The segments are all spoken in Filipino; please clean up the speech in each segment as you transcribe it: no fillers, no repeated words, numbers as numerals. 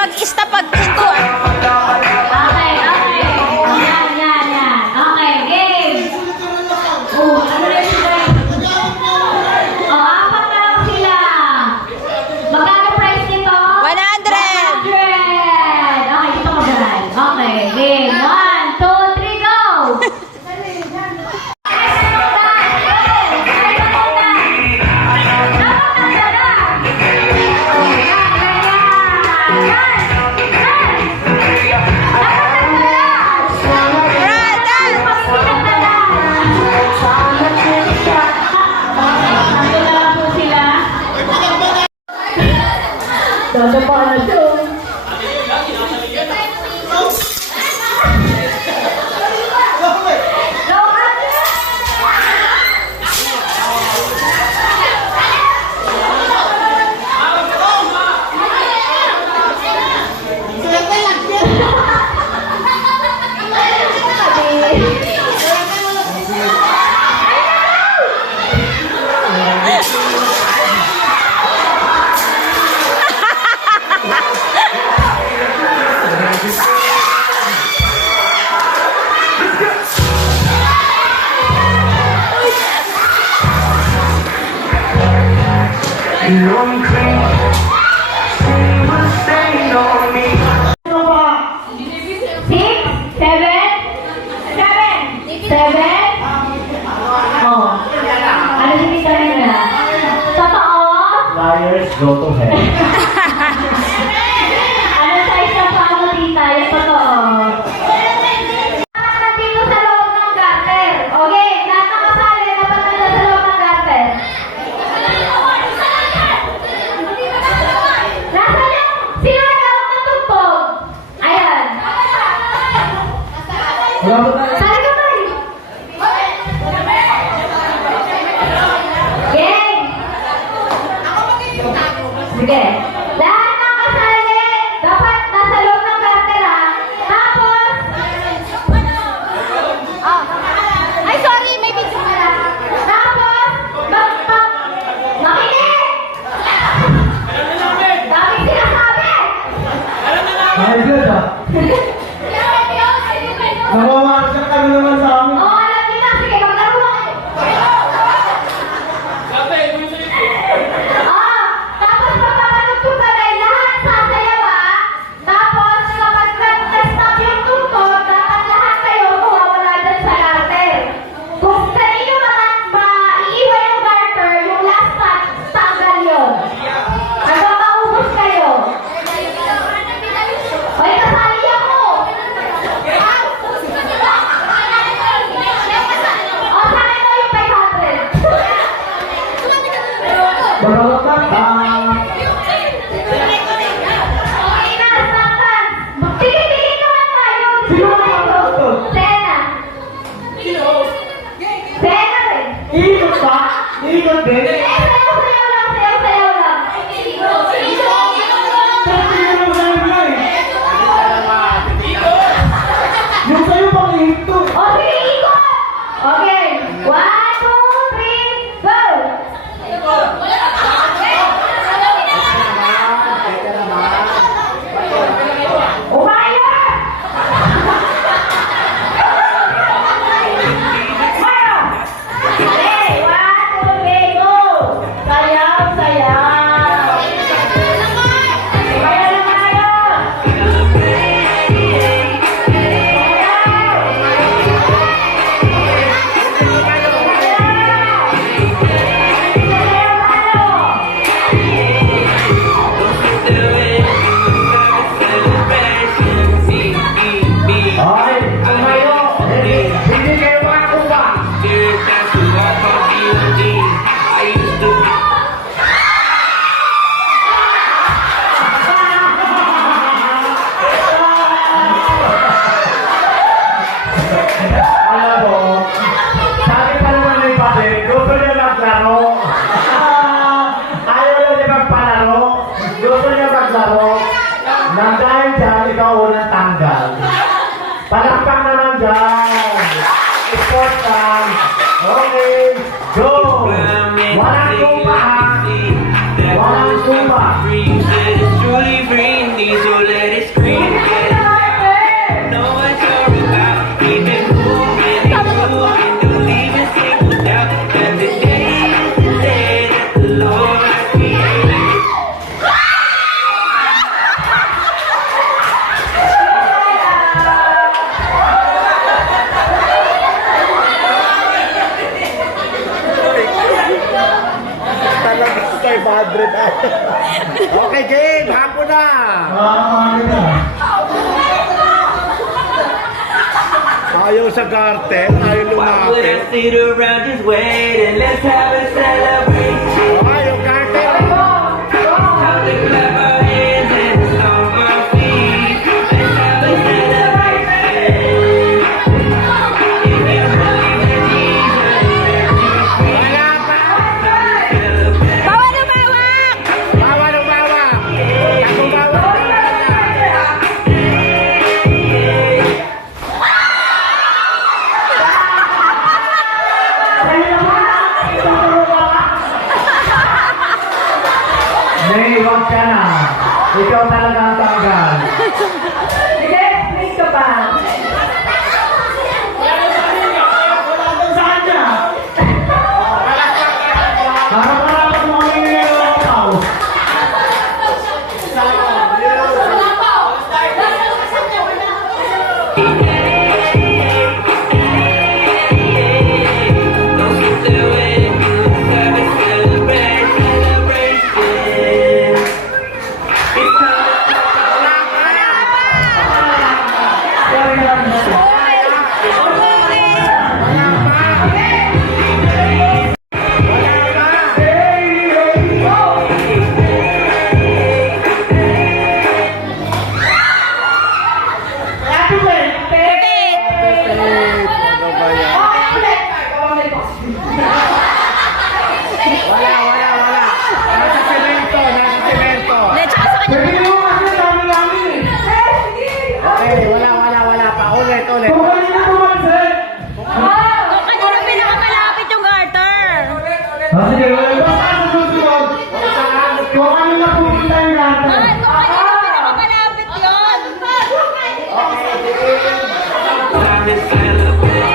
mag-stop pag intro. Okay. Yan. Okay, game. Ano na sila? Apat na lang sila. Magkano price nito? 100. 100. Okay, dito mag-aral. Okay, game. 1, 2, 3, go! Dada pa na siya. Long cream, she was staying on me. 6, 7. Oh. Ano si Tita nila? Totoo? Liars go to hell. Ano size na pa mo, Tita? Yung totoo. Nandito sa loob ng garter. Okay, lahat ng kasali dapat nandito sa loob ng garter. Nasaan yung sino nagawag ng tugtog? Ayan. Wala ba tayo? Sali ka ba? Gang! Sige. Lahat ng kasali, dapat nasa loob ng garter, ha? Tapos, Ay, sorry, may video. tapos, makinig! Dami sinasabi! My God ah. Nawawasak ka na naman sa amin. Oo, alam niyo na. Sige, maglaro na kayo. Tapos papapanood ko pa rin lahat sasayaw, ha? Tapos, kapag nag-stop yung tugtog, dapat lahat kayo mawawala dyan sa garter. Kung kanino maiiwan yung garter, yung last touch, tanggal yun. Magpapaubos kayo. Ay, kasali ako! O, sa akin daw yung 500. Barawatak Okay na, sakan. Pili-pili naman tayo. Sino ba ito? Sena. Sena rin. Iikot pa? Iikot din? Sayaw lang. Yung sa'yo pang ihito. O, sige, ikot. Okay. 1, 2, 3, go. Umaya! Umaya! Okay, 1, 2, 3, go! Sayaw! Umaya na tayo! Ay, tumayo. Hindi kayo makakuha. Alam mo, sabi pa naman ni Papi, gusto niya maglaro. Ayaw niya magpalaro. Gusto niya maglaro. Nang dahil dyan, ikaw unang tanggal. Palakpak naman dyan. Important. Okay. Go. Walang tumba. Walang tumba. Truly free, these doon sa garden, ayaw Why would I lumapit. sit around just waiting? Let's have a celebration. Okay, yung garden. Time to clap our hands and stomp our feet. Let's have a celebration. If you believe in Jesus, Wala pa. celebrate. Bawal lumawak! Bawal umawak. Ako bawal. May, wag ka na. Ikaw talaga ang tanggal. Sige, please ka pa. Harap-harap mo kami nilalaw. Don't sit there waiting. Let's have a celebration. It's time. Wala. Nasa semento. Hindi, tsaka sa kanya. Okay, wala. Paulit. Kung kanino pinakamalapit yung garter. Sige, wala. Kung ano na pupunta yung lahat. Mahal, kung kanino pinakamalapit yun. Time to celebrate.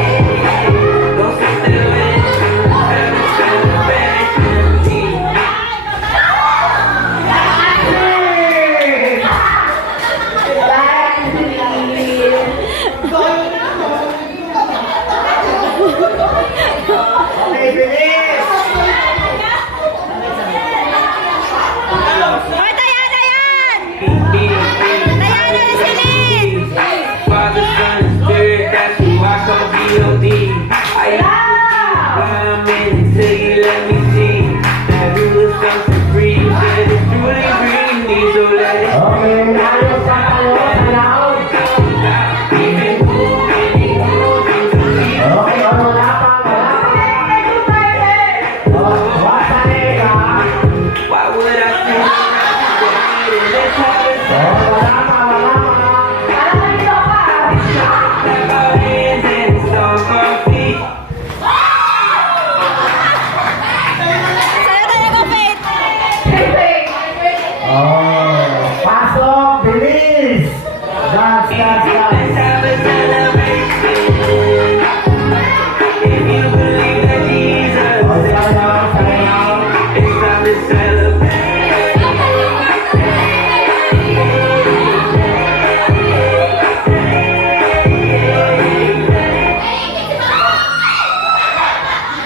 Don't sit there waiting. Have a celebration. Okay, bilis. Hoy, Diana yan! Beat. Diana na si Lynn! Father, Son, and Spirit, that's who I call B.O.D. I used to be blind man until you let me see that we was something free. Said it's truly bringing me, so let it Okay, ayos ka tayo sa laon. even move. Okay, wala pa. Wasanega. Why would I sit around just waiting? Let's have a Wala pa. clap our hands and stomp our feet. Sa'yo tayo ko, Faith. Oh, pasok, bilis. Dance. Let's have a celebration. If you believe that Jesus, Oh, sayaw. it's time to celebrate.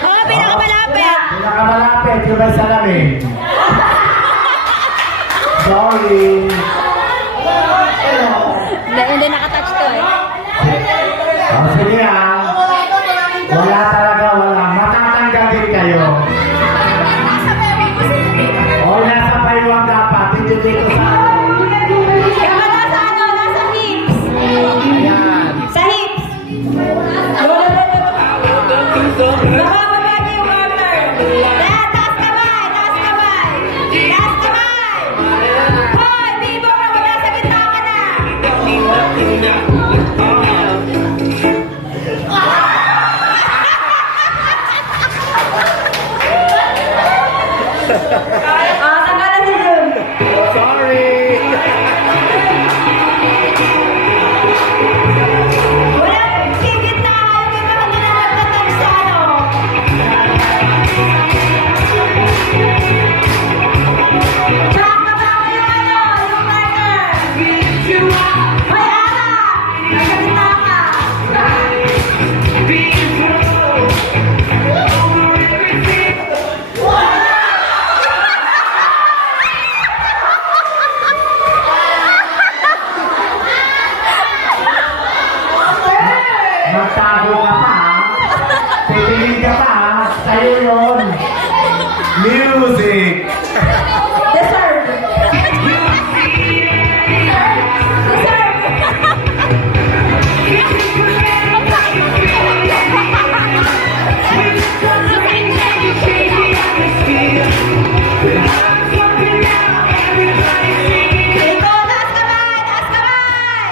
Oo, pinakamalapit. Pinakamalapit yung may salamin. Sorry. Hindi nakatouch to eh. Oh, sige ah. Wala talaga, wala. Matatanggal din kayo. Oh, nasa payuwang dapat. Hindi dito sa... Saka nasa ano, nasa hips. Ayan. Sa hips. Baka mabagi yung garter. Dad, taas kamay, taas kamay. Taas kamay. Hoy, Bibo, wala sa gitna ka na. ka pa ha. Sa'yo yun. Music. Deserve. Ito, taas kamay, taas kamay.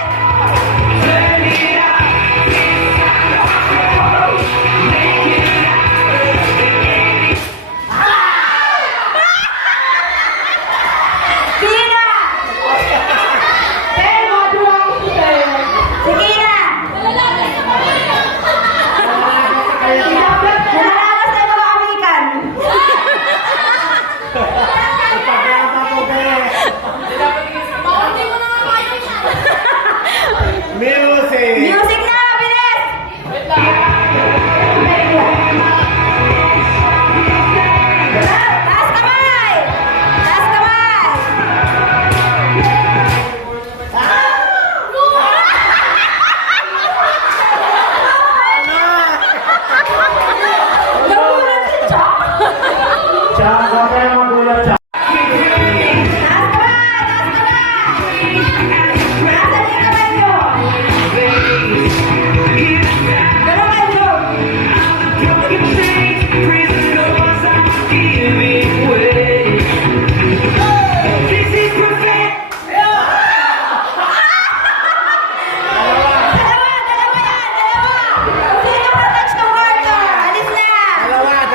Sige na. Pero, duwang super. Sige na. Nakaranas na mga amikan. Music. Music na, bilis. Taas kamay. Taas kamay. Nagulat si Chok. Chak, huwag kayo magulat, Chak. Taas kamay, taas kamay. Naasan yung kamay nyo? Ganun kayo. Dalawa yan, dalawa. Kung sino ka-touch ng kwarto, alis na.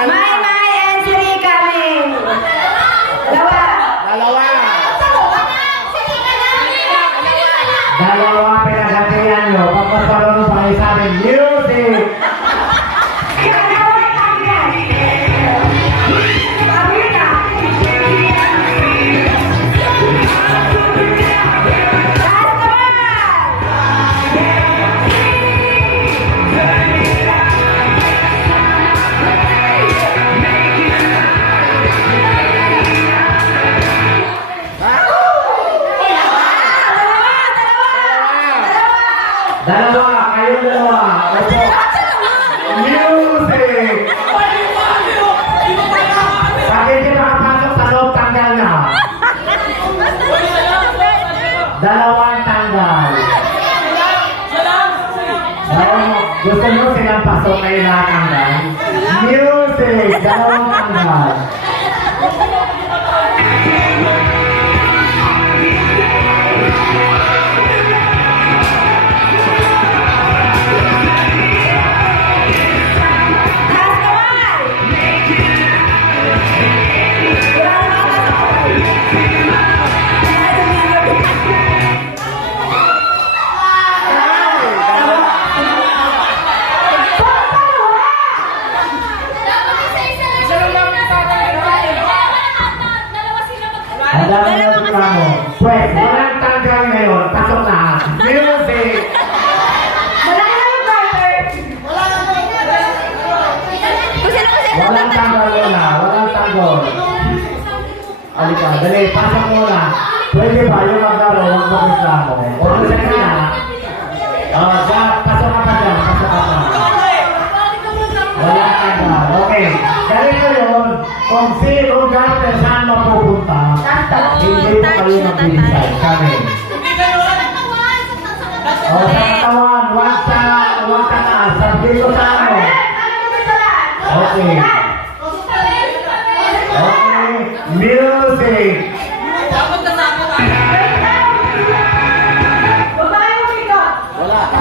May, and si Rika, May. Dalawa. Dalawa pinagatian nyo. Pagpasaro pa kayo sa amin. Music. Dalawa lang yan. Amina. Taas kamay. Dalawa. Kayo dalawa. Opo. Music. Pag hindi nakapasok sa loob, tanggal na. Dalawang tanggal. Gusto nyo silang pasok kayo nakatanggal? Music. Dalawang tanggal. Taas kamay. Wala na nakapasok. Ang dami na reklamo. Pwes, walang tanggal ngayon. Pasok na. Music. Malaki na yung garter. Kung sino Walang tanggal muna. Walang tanggal. Alika, dali. Pasok muna. Pwede ba yung maglaro? Huwag mo reklamo. Huwag mo sa kanya. Pasok ka pa dyan. Pasok ka pa. Walang tanggal. Okay. Ganito yun. Kung sino garter saan mapupunta, hindi pa kayo mag-decide. Kami. O, sa katawan, huwag sa taas. Sabi ko sa ano. Okay. Okay. Music. Huwag tayo umikot.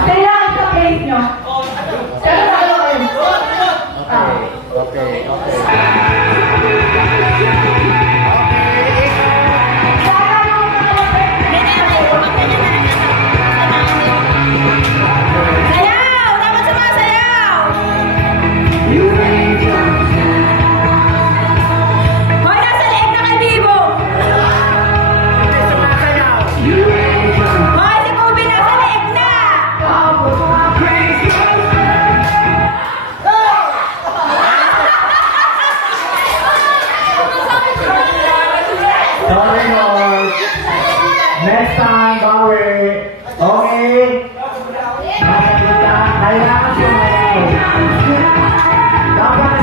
Kailangan sa place nyo. Pero tayo kayo. Okay. Sayaw! Dapat sumasayaw! Hoy, nasa leeg na kay Bibo! Hoy, si Kobe nasa leeg na! Sorry, Lord. Next time, bawi. Okay? Nasa kita, kailangan sumayaw. Dapat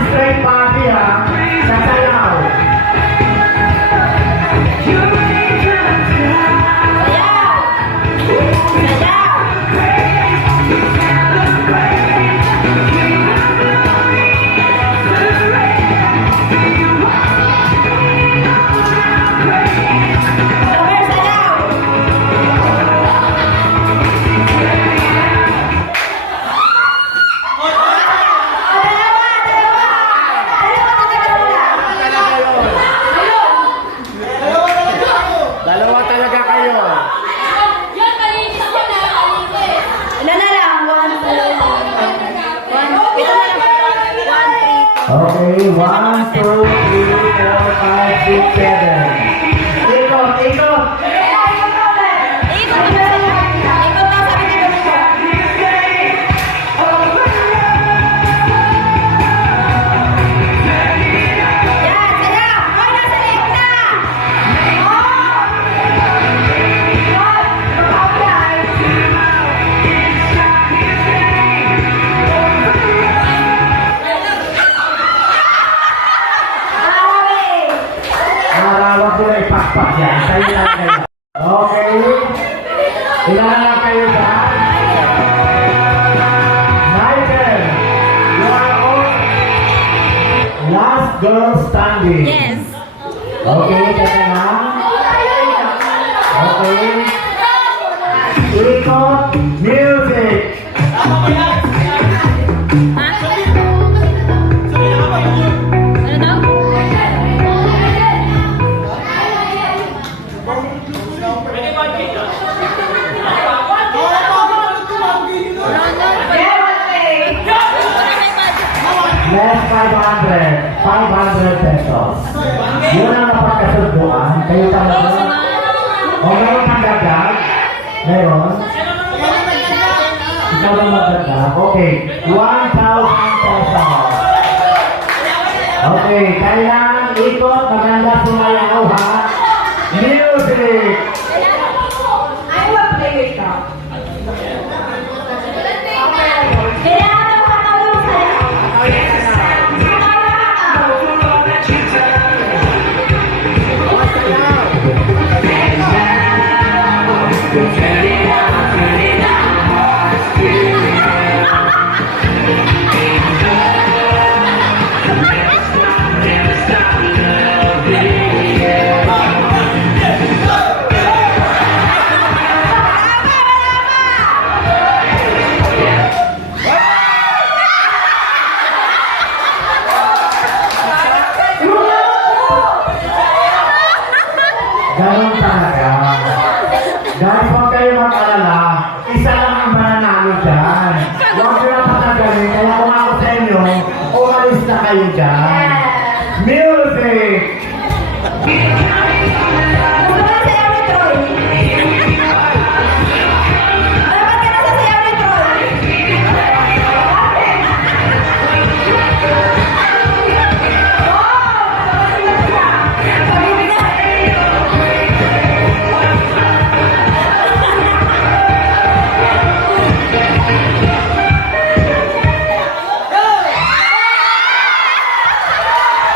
Okay, 1, 2, 3, 4, 5, 6, 7. Ikot, ikot. Ikot na sabi ni Domingo. Yan, saya. Hoy, nasa liit na. Marawag ko na ipakpak yan. Kayo lang kayo. Okay. Ilan lang kayo dyan? Michael, you are all last girl standing. Yes. Okay, teka na. Okay. Ikot, music. Ano daw? Less 500 pesos. Yun ang napagkasunduan. Kayo talaga. O meron kang dagdag? Meron? Ikaw na magdagdag? Okay. 1,000 pesos. Okay. Kailangan ikot. Maganda sumayaw ha. Music! I will play with you. Kailangan daw kakawin sa'yo. Ganon talaga. Guys, huwag kayo mag-alala. Isa lang ang mananalo dyan. Huwag nyo lang patagalin. Kaya kung ako sa inyo, umalis na kayo dyan. Music! Gusto mo sayaw ni Troy? Dapat ka na sasayaw ni Troy.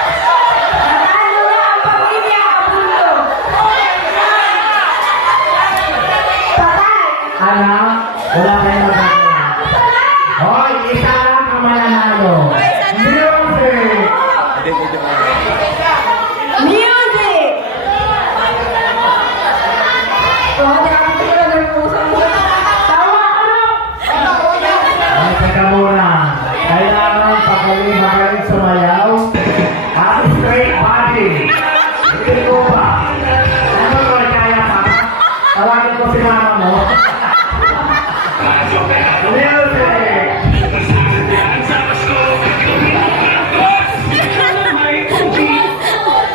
Natalo na ang pamilya Abulto. Patay. Anak, wala kayo magagawa. Hoy, isa lang ang mananalo. Music! Music! Oh, dami ko na ng puso mo. Tawa ka! Ay, teka muna. Kailangan magaling sumayaw. At straight body. Hindi ko ba? Ano ko, kaya pa? Tawagin ko si mama mo. Music!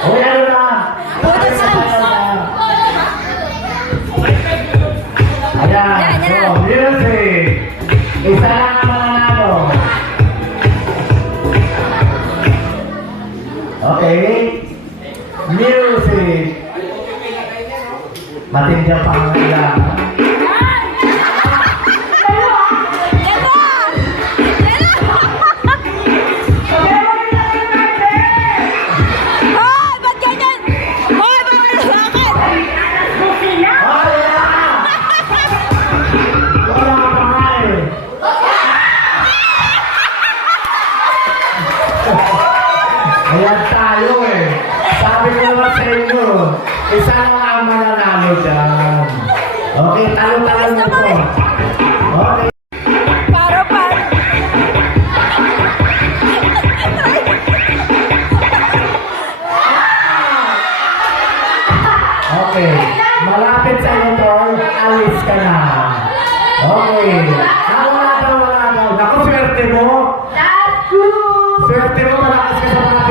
Uy, ano na? Ayan, so, music! Isa lang ang mananalo. Okay? Music! Matindi ang pangangailangan. Hoy, ba't ganyan? Hoy, bawal sa akin! Oh, yeah! Wala ka pangal! Ayan tayo eh. Sabi ko naman sa inyo, isa lang ang mananalo dyan. Okay, talo-talo na po. Okay. Para pa. Okay. Malapit sa iyo, Tol. Alis ka na. Okay. Wala daw. Naku, swerte mo. That's good! Swerte mo, malakas ka sa mga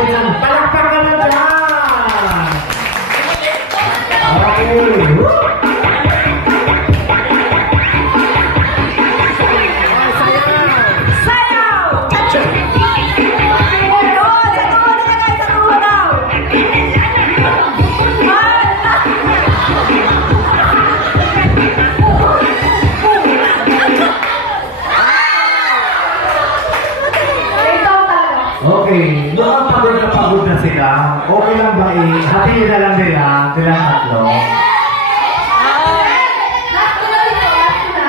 Okay, mukhang pagod na sila. Okay lang ba hatiin na lang nila, silang tatlo? Last ko na ito, last ko na.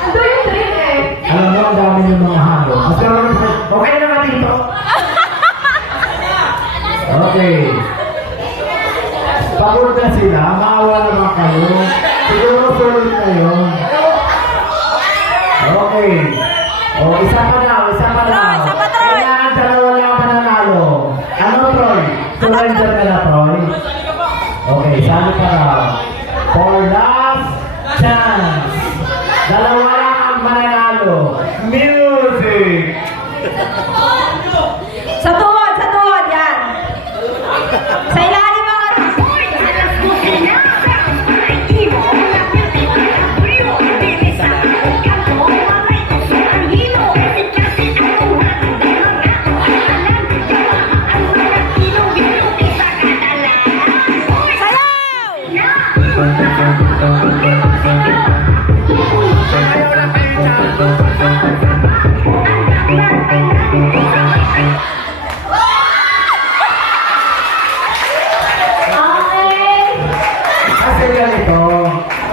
Ando yung drink eh. Alam mo, ang dami yung mga halo. Okay na naman dito. Okay. Pagod na sila, maawa naman kayo. Siguro sulit na yun. Okay. O, isa pa daw. Isa pa, Troy. Kailangan dalawa lang mananalo. Ano, Troy? Surrender ka na, Troy? Okay, sabi pa daw. For last chance. Dalawa lang ang mananalo. Music! Sa tuhod, yan. Sa ilalim mga Okay. Kasi ganito,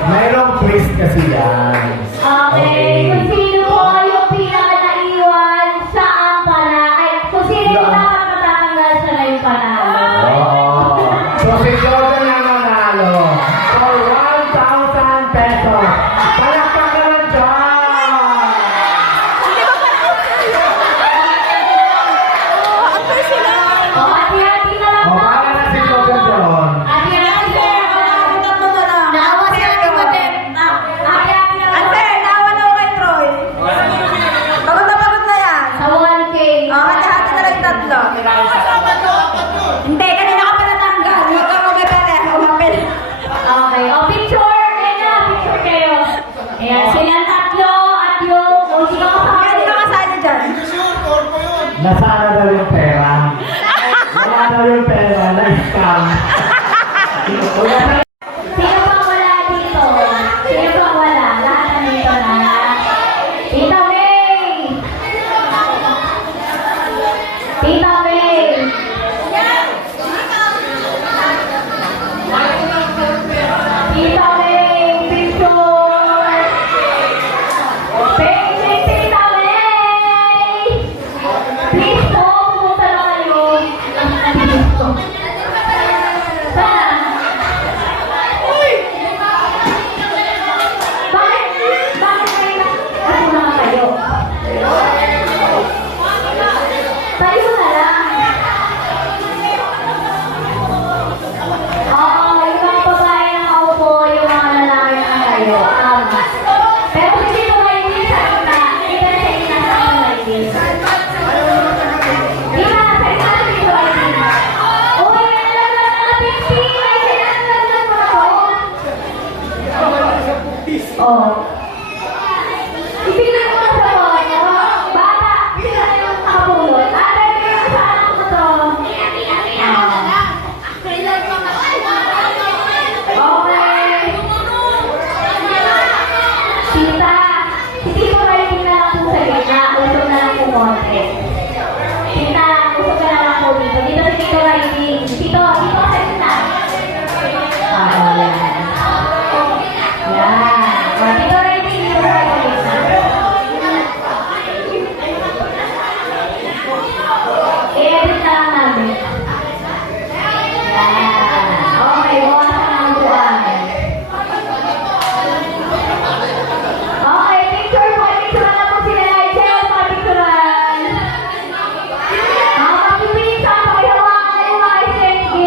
mayroong twist kasi yan. Okay. Kung sino po yung pinaka-naiwan, siya ang pana. Ay, kung sino yung nakakatatanggal, siya na yung panalo. Oo. So si Jordan ang nanalo for 1,000 pesos. Palakpak ka lang dyan! O, hati-hati na lang O, po. para na si Jordan doon. Hati-hati na lang. tatlo na lang. Naawa siya ni Matem. Hati-hati na lang. Unfair, naawa na ako kay Troy. Pagod na yan. Sa 1K. Hati-hati na lang yung tatlo. Hindi, kanina ka pa natanggal. Huwag ka magabala. Umapil. Okay. O, picture. Ayan na, picture kayo. Ayan, silang tatlo at yung... O, sino kasama? Kaya di ka kasali dyan. Nasaan na daw yung pera? Wala daw yung pera, na-scam. Wala na. Sino pang wala dito? Sino pang wala? Lahat nandito na. Tita May! Tita May! Tita May! Picture! Picture, Tita May! Please po, pumunta na kayo. Saan? Bakit kayo na kayo? Tayo na lang. Oo, yung mga babae na nakaupo, yung mga lalaki na kayo. Tama. Pero kung sino kayo yung sa una, hindi ka na siya inasama na din. Di ba? Sa isa dito ay din. Uy, may nalaglag na pixie! Ay, sinalaglag mo na po. Oh. Ipinag mo sa boy. Bata, sila na yung nakapulot. Ate, saan mo to? Okay. Tita, si Tito Riley na lang po sa gitna. Usog na lang po konti. Tita, usog na lang po dito. Dito si Tito Riley. Tito ka sa gitna. Yan. Yan. Tito Riley, dito ka sa gitna. I-edit na lang namin. Yan. Okay, bukas na ang buwan. Okay, picture po. Picture na po sila. Check po, picturean. Mga pag-ibig sa pakihawakan ng mga exchange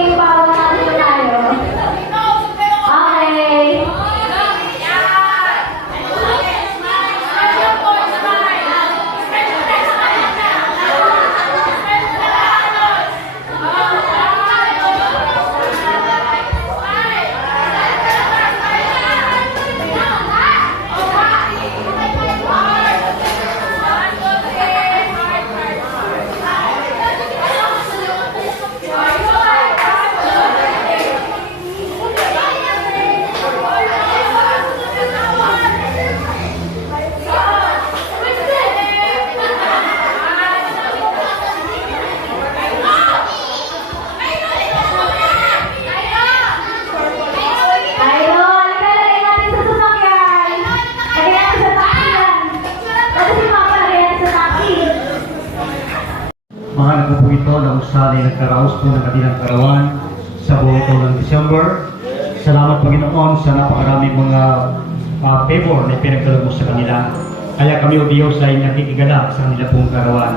mahal ko po ito na usanay nagkaraos po ng kanilang karawan sa buong taon ng December. Salamat Panginoon sa napakaraming mga favor na pinagkaloob mo sa kanila. Kaya kami o Diyos ay nakikiganap sa kanila pong karawan.